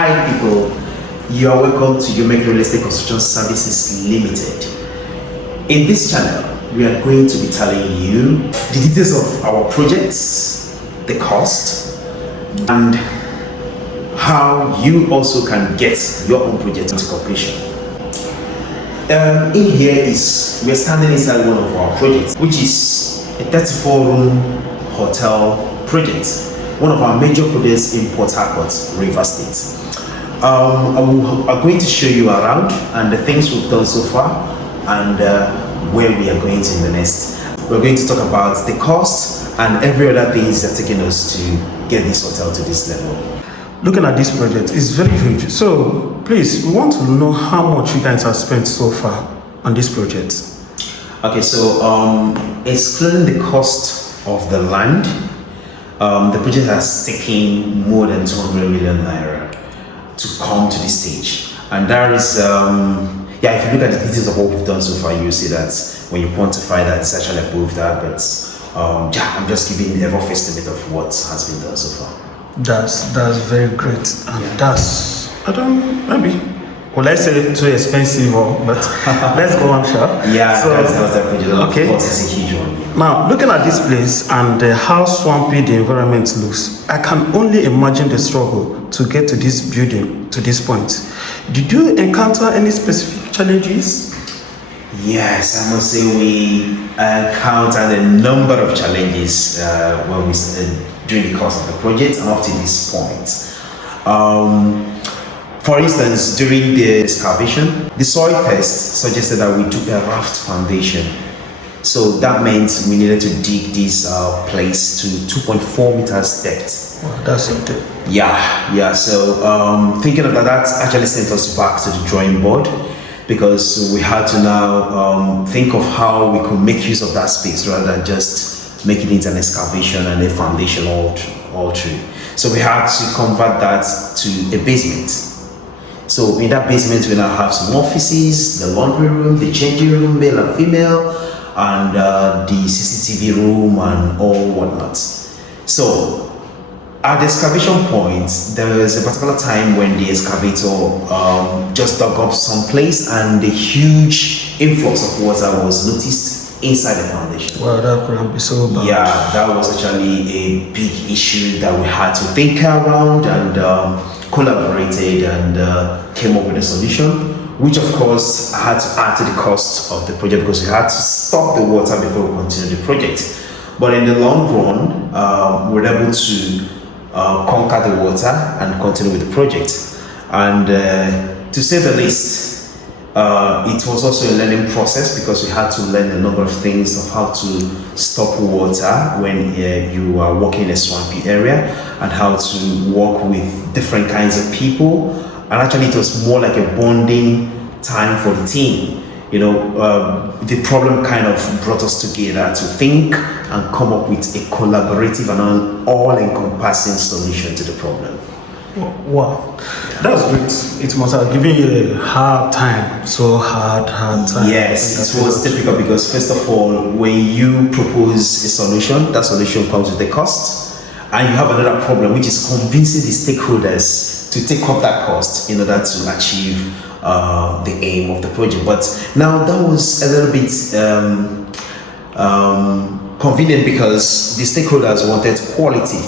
Hi people, you are welcome to Umek Real Estate Construction Services Limited. In this channel, we are going to be telling you the details of our projects, the cost, and how you also can get your own project into completion. In here is, we are standing inside one of our projects, which is a 34-room hotel project. One of our major projects in Port Harcourt, Rivers State. I'm going to show you around and the things we've done so far and where we are going to in the next. We're going to talk about the cost and every other things that are taking us to get this hotel to this level. Looking at this project, it's very huge. So please, we want to know how much you guys have spent so far on this project. Okay, so excluding the cost of the land, the project has taken more than 200 million naira to come to this stage. And there is, if you look at the details of what we've done so far, you see that when you quantify that, it's actually above that. But I'm just giving a rough estimate of what has been done so far. That's very great. And that's, will I say too expensive, but let's go on, sure. Yeah, so, that's not a project. Okay. Of course, it's a huge one. Now, looking at this place and how swampy the environment looks, I can only imagine the struggle to get to this building, to this point. Did you encounter any specific challenges? Yes, I must say we encountered a number of challenges when we during the course of the project and up to this point. For instance, during the excavation, the soil test suggested that we took a raft foundation. So that meant we needed to dig this place to 2.4 meters depth. Wow, that's something. Yeah. So thinking of that actually sent us back to the drawing board because we had to now think of how we could make use of that space rather than just making it an excavation and a foundation all through. So we had to convert that to a basement. So in that basement, we now have some offices, the laundry room, the changing room, male and female, and the CCTV room and all whatnot. So at the excavation point, there was a particular time when the excavator just dug up some place and the huge influx of water was noticed inside the foundation. Wow, that couldn't be so bad. Yeah, that was actually a big issue that we had to think around and collaborated and came up with a solution, which of course had to add to the cost of the project because we had to stop the water before we continue the project. But in the long run, we were able to conquer the water and continue with the project. And to say the least, it was also a learning process because we had to learn a number of things of how to stop water when you are working in a swampy area and how to work with different kinds of people. And actually it was more like a bonding time for the team. You know, the problem kind of brought us together to think and come up with a collaborative and an all-encompassing solution to the problem. Wow, that's great. It must have given you a hard time, so hard time. Yes, it was difficult because first of all, when you propose a solution, that solution comes with a cost, and you have another problem, which is convincing the stakeholders to take up that cost in order to achieve the aim of the project. But now that was a little bit convenient because the stakeholders wanted quality.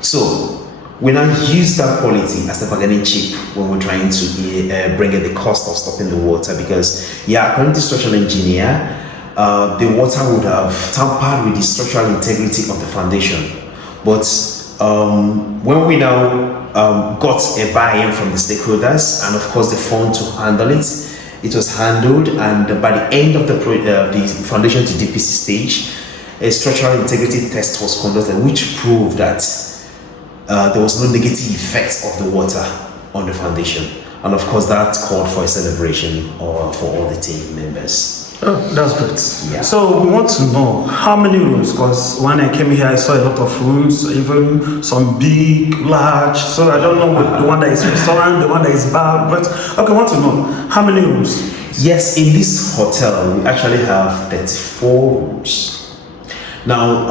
So we now use that quality as the bargaining chip when we're trying to bring in the cost of stopping the water because, according to the structural engineer, the water would have tampered with the structural integrity of the foundation. But when we now got a buy-in from the stakeholders and of course the fund to handle it, it was handled, and by the end of the foundation to DPC stage, a structural integrity test was conducted which proved that there was no negative effect of the water on the foundation, and of course that called for a celebration for all the team members. Oh, that's great. Yeah. So we want to know how many rooms, because when I came here I saw a lot of rooms, even some big, large, so I don't know what the one that is restaurant, the one that is bar, but okay, I want to know how many rooms. Yes, in this hotel we actually have 34 rooms. Now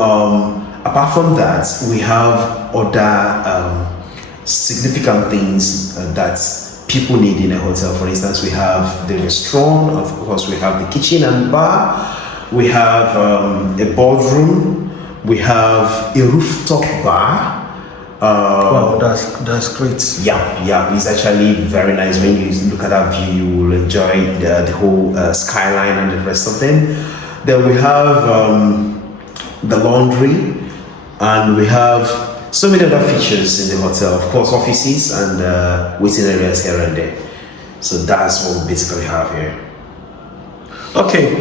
apart from that, we have other significant things that people need in a hotel. For instance, we have the restaurant, of course, we have the kitchen and bar, we have a boardroom, we have a rooftop bar. Wow, that's great. Yeah, it's actually very nice. When you look at that view, you will enjoy the whole skyline and the rest of them. Then we have the laundry, and we have so many other features in the hotel. Of course, offices and waiting areas here and there. So that's what we basically have here. Okay,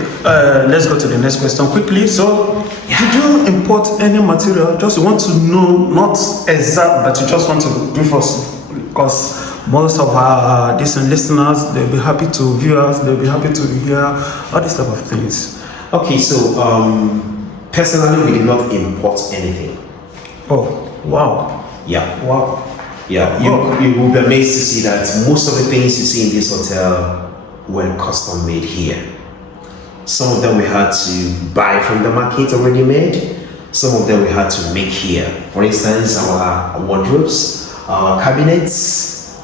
let's go to the next question quickly. So, did you import any material? Just you want to know, not exact, but you just want to brief us, because most of our decent listeners, they'll be happy to view us, they'll be happy to hear all these type of things. Okay, so personally, we did not import anything. Oh, wow. Yeah. Wow. Yeah, you will be amazed to see that most of the things you see in this hotel were custom made here. Some of them we had to buy from the market already made. Some of them we had to make here. For instance, our wardrobes, our cabinets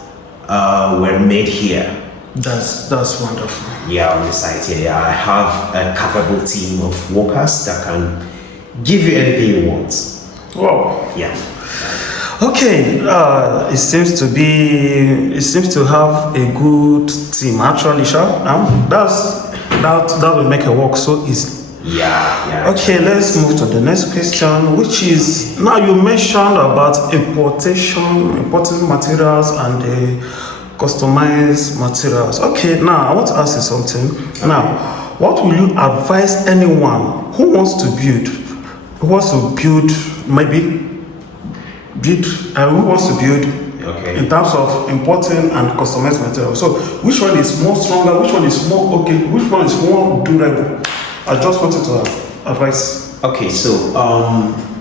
were made here. That's wonderful. Yeah, on the site here, I have a capable team of workers that can give you anything you want. Wow. Yeah. Okay, it seems to have a good team. Actually, that will make it work so easy. Yeah. Okay, let's move to the next question, which is, now you mentioned about importing materials and customized materials. Okay, now I want to ask you something. Okay. Now, what will you advise anyone who wants to build, okay, in terms of importing and customized material? So which one is more stronger, which one is more okay, which one is more durable? I just wanted to advise. Okay, so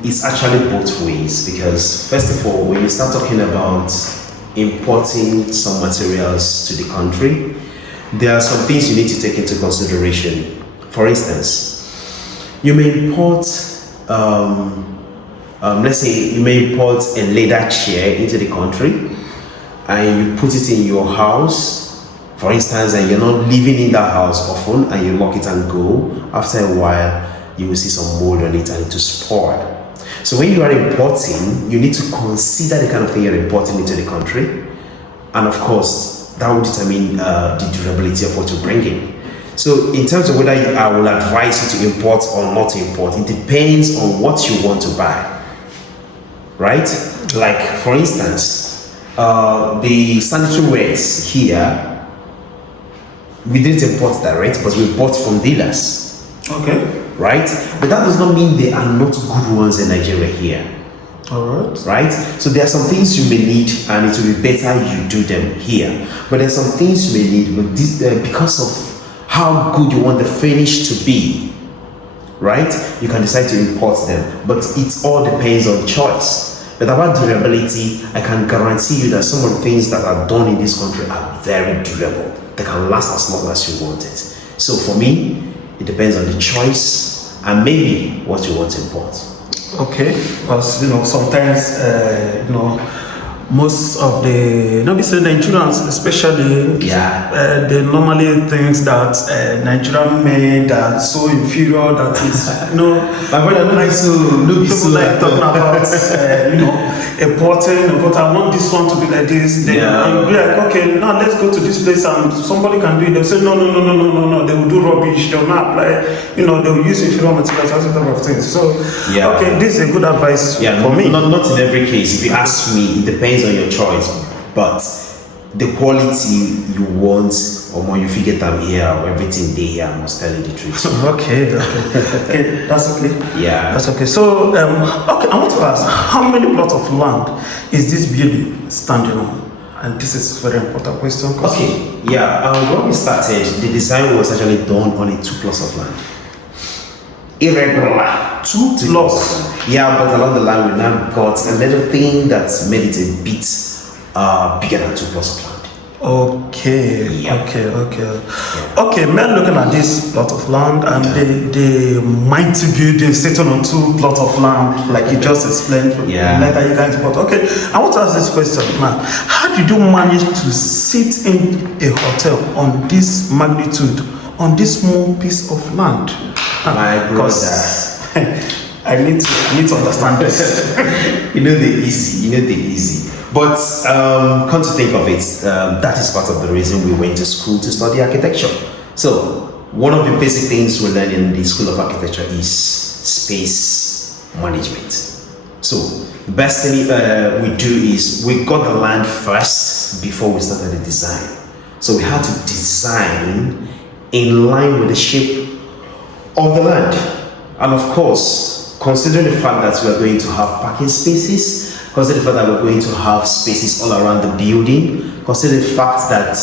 it's actually both ways, because first of all, when you start talking about importing some materials to the country, there are some things you need to take into consideration. For instance, you may import let's say you may import a leather chair into the country and you put it in your house, for instance, and you're not living in that house often, and you lock it and go. After a while, you will see some mold on it and it will spoil. So when you are importing, you need to consider the kind of thing you're importing into the country, and of course, that will determine the durability of what you're bringing. So in terms of whether I will advise you to import or not import, it depends on what you want to buy. Right? Like, for instance, the sanitary wares here, we didn't import direct, but we bought from dealers. Okay. Right? But that does not mean they are not good ones in Nigeria here. All right. Right? So there are some things you may need, and it will be better you do them here. But there are some things you may need, but this, because of how good you want the finish to be, right? You can decide to import them, but it all depends on choice. But about durability, I can guarantee you that some of the things that are done in this country are very durable. They can last as long as you want it. So for me, it depends on the choice and maybe what you want to import. Okay, because sometimes most of the Nigerians especially, they normally think that Nigerian men are so inferior that is my brother like talking about importing, but I want this one to be like this. Then I'll be like, okay, now let's go to this place and somebody can do it. They'll say no, they will do rubbish, they'll not apply, they will use inferior materials, that type of things. So okay, this is a good advice for me. Not in every case. If you ask me, it depends on your choice, but the quality you want, or more you figure them here, or everything they here, I must tell you the truth. Okay, that's okay. Yeah, that's okay. So okay, I want to ask, how many plots of land is this building standing on? And this is a very important question. Okay, when we started, the design was actually done on a 2 plots of land. Irregular. 2 plots. Yeah, but along the line we now got a little thing that made it a bit bigger than 2 plots of land. Okay, Yeah. okay. Men looking at this plot of land and the mighty building sitting on two plots of land, like you just explained. Yeah. Like you guys bought. Okay, I want to ask this question now. How did you manage to sit in a hotel on this magnitude, on this small piece of land? My brother. Because I need to understand this. You know the easy. But come to think of it, that is part of the reason we went to school to study architecture. So one of the basic things we learn in the School of Architecture is space management. So the best thing we do is we got the land first before we started the design. So we had to design in line with the shape of the land. And of course, considering the fact that we are going to have parking spaces, consider the fact that we're going to have spaces all around the building, consider the fact that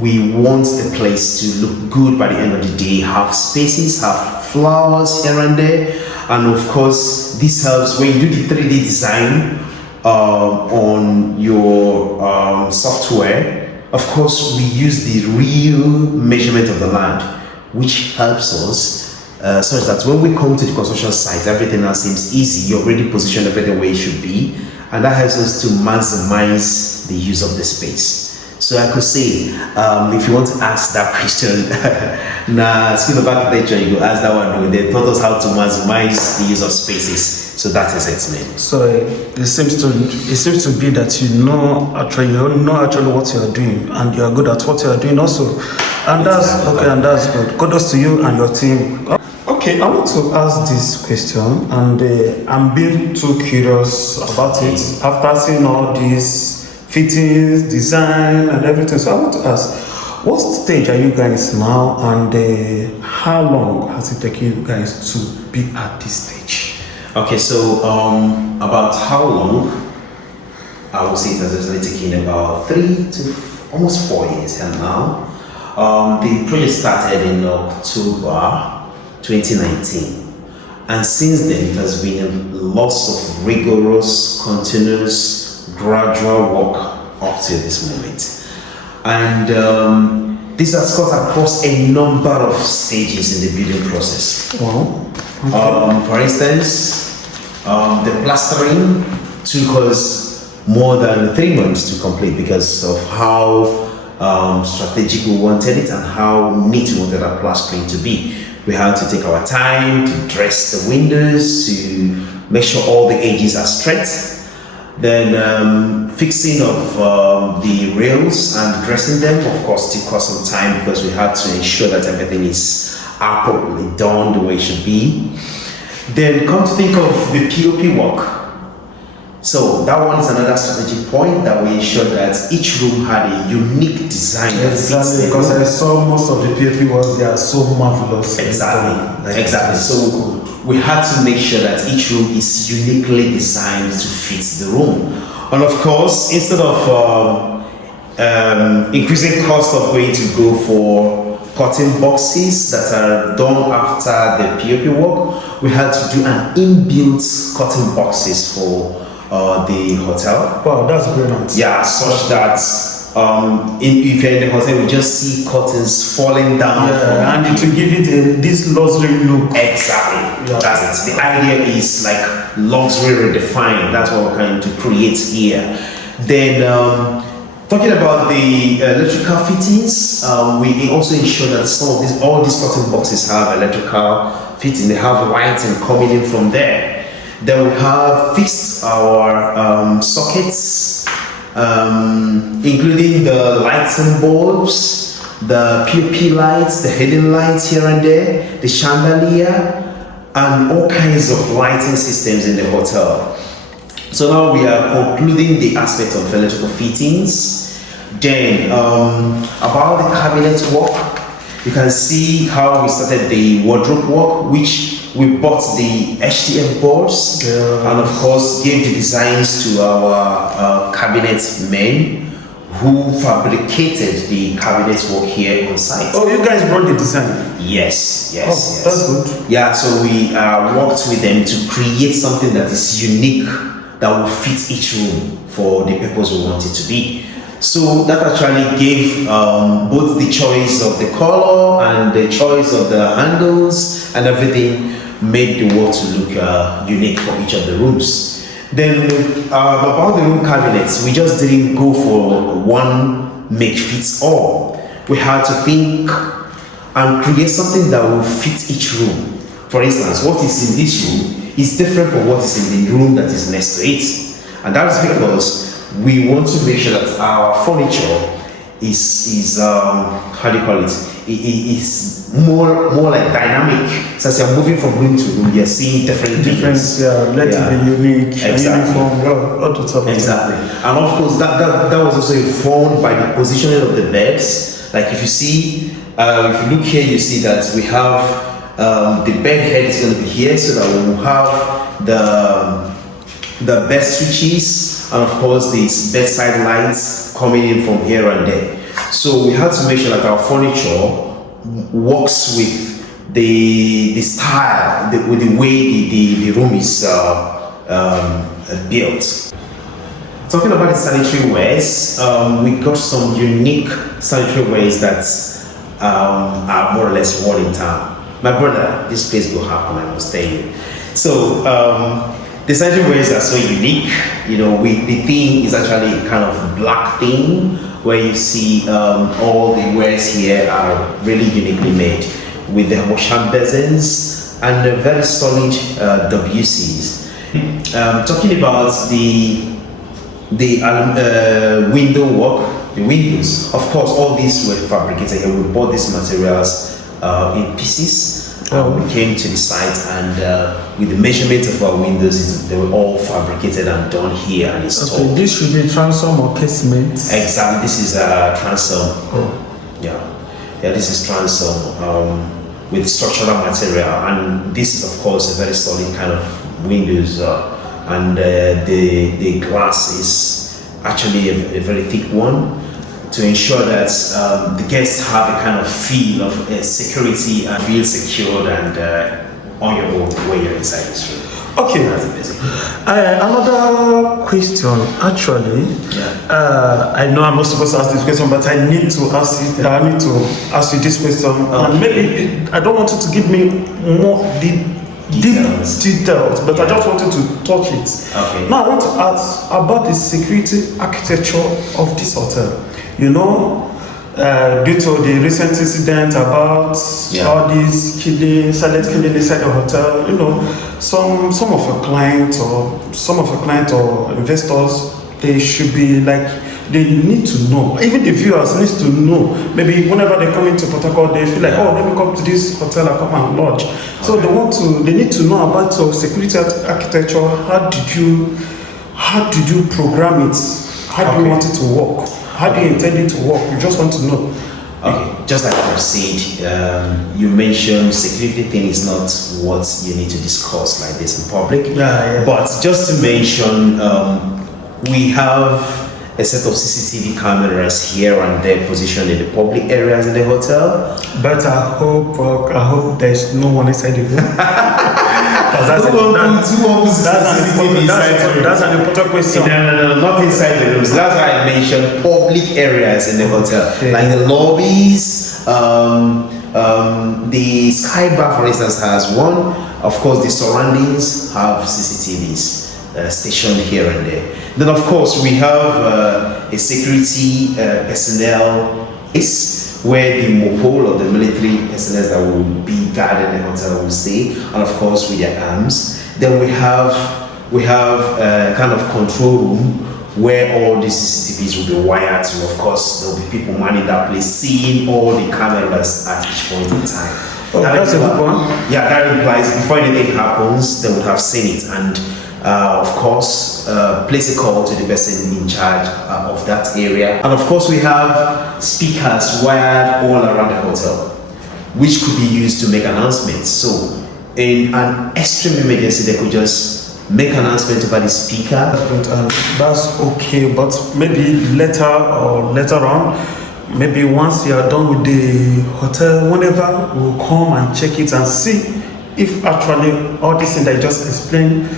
we want the place to look good by the end of the day, have spaces, have flowers here and there, and of course this helps when you do the 3D design on your software. Of course, we use the real measurement of the land, which helps us such that when we come to the construction site, everything now seems easy. You already positioned everything where it should be, and that helps us to maximize the use of the space. So I could say, if you want to ask that question, na School of Architecture, you go ask that one. They taught us how to maximize the use of spaces. So that is it, man. So it seems to be that you know actually what you are doing, and you are good at what you are doing also, and that's okay, and that's good. Kudos to you and your team. Okay, I want to ask this question, and I'm being too curious about it after seeing all these fittings, design, and everything. So I want to ask, what stage are you guys now, and how long has it taken you guys to be at this stage? Okay, so about how long? I would say it has actually taken about 3 to almost 4 years and now. The project started in October 2019, and since then it has been lots of rigorous, continuous, gradual work up to this moment, and this has cut across a number of stages in the building process. Wow. Okay. For instance, the plastering took us more than 3 months to complete because of how strategic we wanted it and how neat we wanted our plastering to be. We had to take our time to dress the windows, to make sure all the edges are straight. Then fixing of the rails and dressing them, of course, took us some time because we had to ensure that everything is appropriately done the way it should be. Then come to think of the POP work. So that one is another strategic point that we ensured that each room had a unique design. Exactly, because I saw most of the PFP ones, they are so marvelous. Exactly. So we had to make sure that each room is uniquely designed to fit the room. And of course, instead of increasing cost of going to go for curtain boxes that are done after the POP work, we had to do an inbuilt curtain boxes for the hotel. Wow, that's brilliant. Yeah, such that if you're in the hotel, we just see curtains falling down. Yeah, and to give it this luxury look. Exactly. Yeah. That's it. The idea is like luxury redefined. That's what we're trying to create here. Then talking about the electrical fittings, we also ensure that all these curtain boxes have electrical fitting. They have lighting coming in from there. Then we have fixed our sockets, including the lighting bulbs, the POP lights, the hidden lights here and there, the chandelier, and all kinds of lighting systems in the hotel. So now we are concluding the aspect of electrical fittings. Then about the cabinet work, you can see how we started the wardrobe work, which we bought the HTF boards, and of course gave the designs to our cabinet men who fabricated the cabinet work here on site. Oh, you guys brought the design? Yes. That's good. Yeah, so we worked with them to create something that is unique, that will fit each room for the purpose we want it to be. So that actually gave both the choice of the color and the choice of the handles and everything made the wall to look unique for each of the rooms. Then about the room cabinets, we just didn't go for one make fits all. We had to think and create something that will fit each room. For instance, what is in this room is different from what is in the room that is next to it. And that is because we want to make sure that our furniture is how do you call it? It's more like dynamic. So as you're moving from room to room, you're seeing different things. Let it be unique, exactly. Uniform, exactly. And of course, that was also informed by the positioning of the beds. Like if you see, if you look here, you see that we have the bed head is going to be here, so that we will have the bed switches, and of course these bedside lights coming in from here and there. So we had to make sure that our furniture works with the style, with the way the room is built. Talking about the sanitary wares, we got some unique sanitary wares that are more or less worn in town. My brother, this place will happen, I must tell you. So the sanitary wares are so unique. You know, the theme is actually a kind of black theme, where you see all the wares here are really uniquely made with the washhand basins and the very solid WCs. Talking about the window work, the windows, of course, all these were fabricated here. We bought these materials in pieces. We came to the site and with the measurement of our windows, they were all fabricated and done here and installed. Okay, this should be transom or casement. Exactly, this is a transom. Yeah, this is transom with structural material, and this is of course a very solid kind of windows, and the glass is actually a very thick one, to ensure that the guests have a kind of feel of security and feel secured and on your own when you're inside this room. Okay. Another question, actually. Yeah. I know I'm not supposed to ask this question, but I need to ask it. I need to ask you this question. And maybe I don't want you to give me more deep details, but I just wanted to touch it. Okay. Now I want to ask about the security architecture of this hotel. You know, due to the recent incident about all these silent killing inside the hotel, you know, some of your clients or investors, they should be like, they need to know. Even the viewers need to know. Maybe whenever they come into Port Harcourt, they feel like, oh, let me come to this hotel and come and lodge. So they need to know about your security architecture. How did you program it? How do you want it to work? How do you intend it to work? You just want to know. Okay, just like I've said, you mentioned security thing is not what you need to discuss like this in public. Yeah. But just to mention, we have a set of CCTV cameras here and there positioned in the public areas in the hotel. But I hope there's no one inside the room. That's an important question. No, not inside the rooms. That's why I mentioned public areas in the hotel, like the lobbies. The Sky Bar, for instance, has one. Of course, the surroundings have CCTVs stationed here and there. Then, of course, we have a security personnel where the MOPOL or the military personnel that will be guarding the hotel will stay, and of course with their arms. Then we have a kind of control room where all the CCTVs will be wired to. Of course, there will be people manning that place, seeing all the cameras at each point in time. That's a good one. Yeah, that implies before anything happens, they would have seen it, and of course, place a call to the person in charge of that area. And of course, we have speakers wired all around the hotel, which could be used to make announcements. So, in an extreme emergency, they could just make an announcement over the speaker. That's okay, but maybe later on, maybe once you are done with the hotel, whenever we'll come and check it and see if actually all this thing that you just explained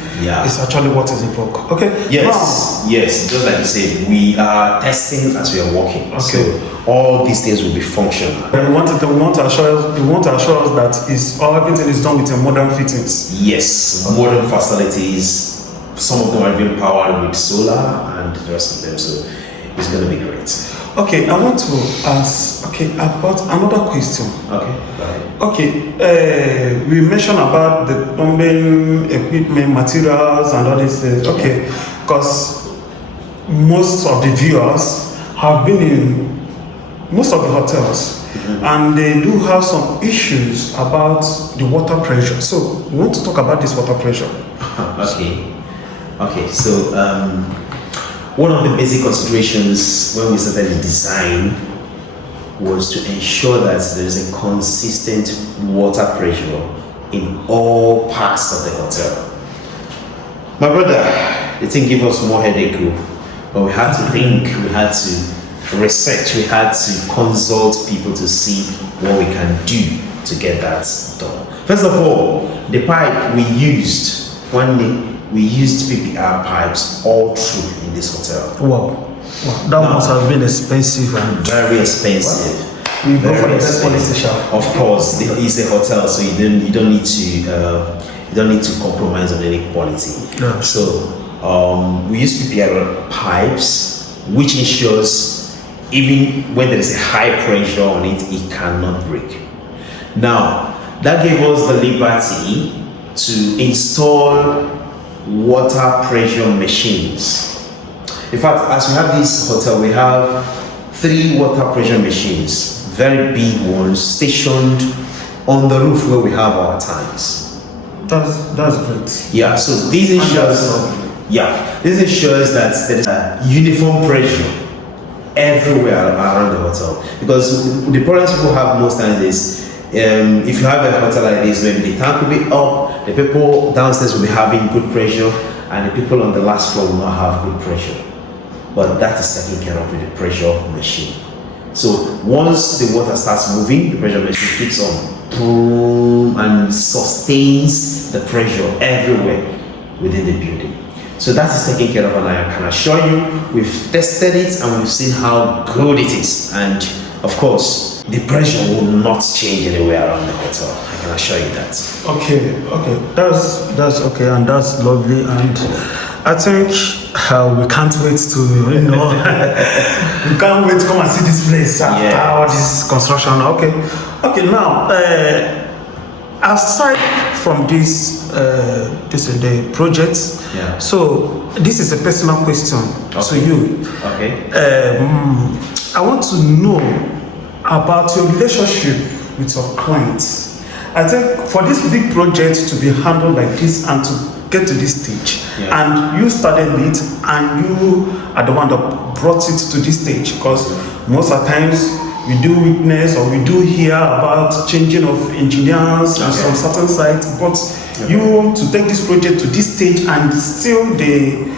is actually what is involved. Okay. Yes. Yes. Just like you said, we are testing as we are working. Okay. So all these things will be functional. And we want to assure us that everything is done with a modern fittings. Yes. Okay. Modern facilities. Some of them are even powered with solar and the rest of them. So it's going to be great. Okay, I want to ask about another question. Okay, go ahead. Okay, we mentioned about the plumbing equipment, materials, and all these things. Okay, because most of the viewers have been in most of the hotels, and they do have some issues about the water pressure. So we want to talk about this water pressure. Okay. So one of the basic considerations when we started the design was to ensure that there is a consistent water pressure in all parts of the hotel. My brother, the thing gave us more headache, but we had to think, we had to research, we had to consult people to see what we can do to get that done. First of all, the pipe we used, we used PPR pipes all through in this hotel. Wow. That must have been expensive and very expensive. Wow. We go for the best quality shop. Of course, it's a hotel, so you don't need to compromise on any quality. Yeah. So we use PPR pipes, which ensures even when there is a high pressure on it, it cannot break. Now that gave us the liberty to install water pressure machines. In fact, as we have this hotel, we have 3 water pressure machines, very big ones, stationed on the roof where we have our tanks. That's great. Yeah, so this ensures that there is a uniform pressure everywhere around the hotel. Because the problems people have most times is if you have a hotel like this, maybe the tank will be up, the people downstairs will be having good pressure, and the people on the last floor will not have good pressure. But that is taken care of with the pressure machine. So once the water starts moving, the pressure machine kicks on, boom, and sustains the pressure everywhere within the building. So that is taken care of, and I can assure you, we've tested it and we've seen how good it is. And of course, the pressure will not change anywhere around the hotel. I can assure you that. Okay, that's okay, and that's lovely, and I think we can't wait to, we can't wait to come and see this place after all this construction. Okay. Now, aside from this the projects, so this is a personal question to you. Okay. I want to know about your relationship with your clients. I think for this big project to be handled like this and to get to this stage, and you started it and you are the one that brought it to this stage, because most of the times we do witness or we do hear about changing of engineers on some certain sites, but you to take this project to this stage and still the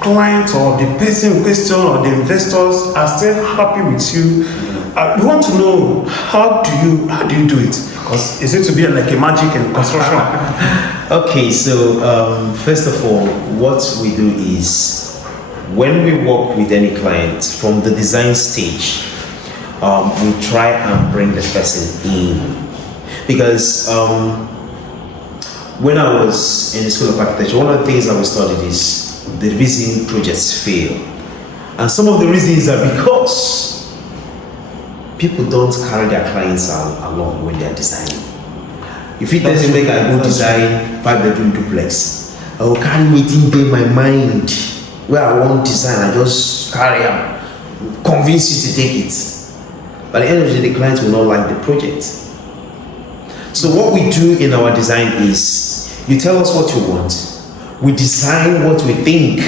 client or the person in question or the investors are still happy with you. We want to know how do you do it? Because is it to be like a magic in construction? Okay, so first of all, what we do is when we work with any client from the design stage, we try and bring the person in, because when I was in the School of Architecture, one of the things that we studied is the reason projects fail, and some of the reasons are because people don't carry their clients along when they are designing. If it doesn't make a good design 5-bedroom duplex, I will carry waiting in my mind where I want design. I just carry them, convince you to take it. By the end of the day, the client will not like the project. So what we do in our design is, you tell us what you want. We design what we think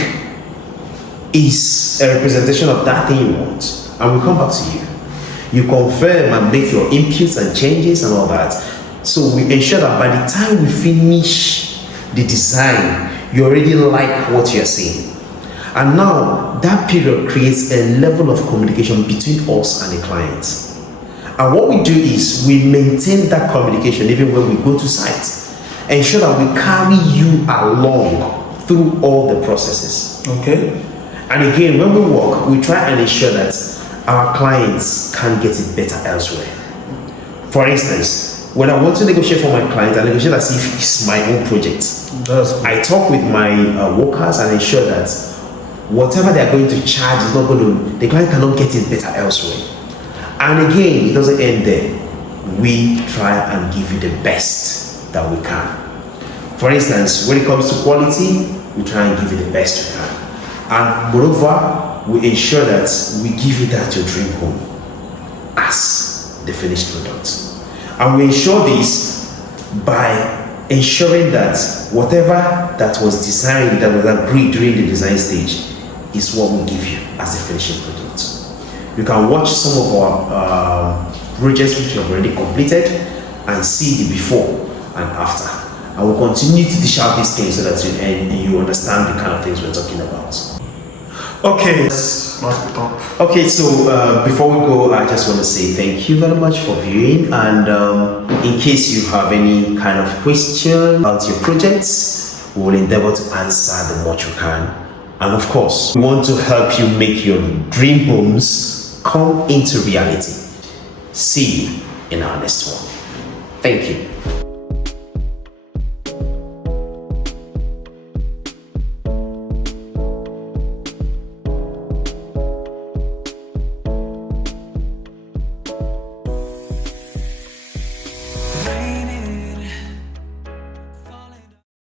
is a representation of that thing you want, and we come back to you. You confirm and make your inputs and changes and all that. So we ensure that by the time we finish the design, you already like what you're seeing. And now that period creates a level of communication between us and the client. And what we do is we maintain that communication even when we go to site. ensure that we carry you along through all the processes. Okay. And again, when we work, we try and ensure that our clients can get it better elsewhere. For instance, when I want to negotiate for my client, I negotiate as if it's my own project. I talk with my workers and ensure that whatever they are going to charge is not going to, the client cannot get it better elsewhere. And again, it doesn't end there. We try and give you the best that we can. For instance, when it comes to quality, we try and give you the best we can. And moreover, we ensure that we give you that your dream home as the finished product. And we ensure this by ensuring that whatever that was designed, that was agreed during the design stage, is what we give you as the finishing product. You can watch some of our projects which we have already completed and see the before and after. I will continue to dish out these things so that you understand the kind of things we're talking about. Okay. Okay, so before we go, I just want to say thank you very much for viewing. And in case you have any kind of question about your projects, we will endeavor to answer the much we can. And of course, we want to help you make your dream homes come into reality. See you in our next one. Thank you.